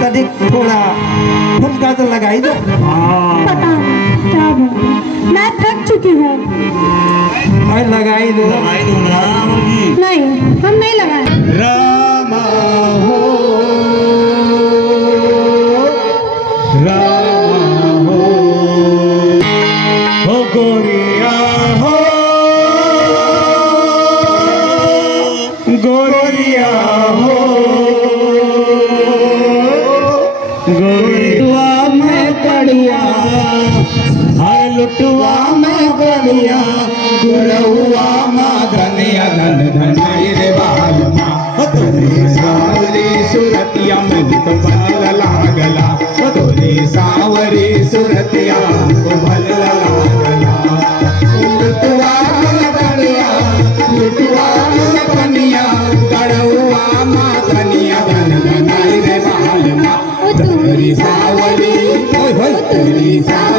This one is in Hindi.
तनिक थोड़ा फुल्का तो लगाई दो। पता नहीं क्या बोलूं, मैं थक चुकी हूँ। भाई लगाई दो। लगाई दो ना मुर्गी। नहीं, हम नहीं लगाए। रामा हो रामा हो गोरिया हो गोरिया हो गोरिया में कड़िया हर लुटवा में कड़िया गुरहुआ मा धनिया धन धनाई रे बाल माँ तोरी सावरी सुरतिया में तो भल लागला तोरी सावरी सुरतिया को भल लागला लुटवा में कड़िया लुटवा में कनिया गड़हुआ मा धनिया धन धनाई रे बाल माँ तोरी सावरी तोरी सावरी